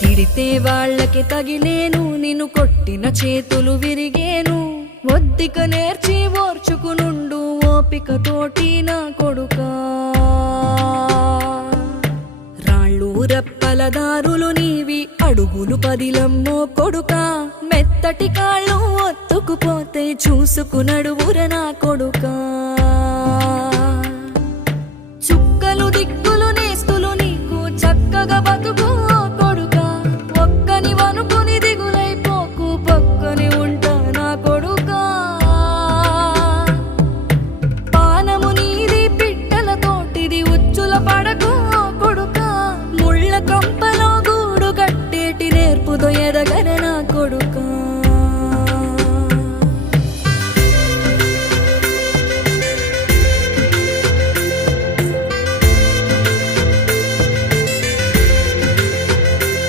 తిడితే వాళ్ళకి తగిలేను, నిన్ను కొట్టిన చేతులు విరిగేను. ఒద్దిక నేర్చి ఓర్చుకునుండు ఓపికతోటి నా కొడుకా. రాళ్ళు రెప్పల దారులు నీవి, అడుగులు పదిలమ్మో కొడుకా. మెత్తటి కాళ్ళు ఒత్తుకుపోతే చూసుకునడువుర నా కొడుకా. చుక్కలు దిక్కులు నేస్తులు నీకు చక్కగా బతుకు కొడుకా. ఒక్కని వనుకుని దిగులైపోకు, పక్కని ఉంటా నా కొడుకా. పానము నీది పిట్టల తోటిది, ఉచ్చుల పడకు కొడుకా. ముళ్ళ కంపలో గూడు కట్టేటి నేర్పుతో ఎదగర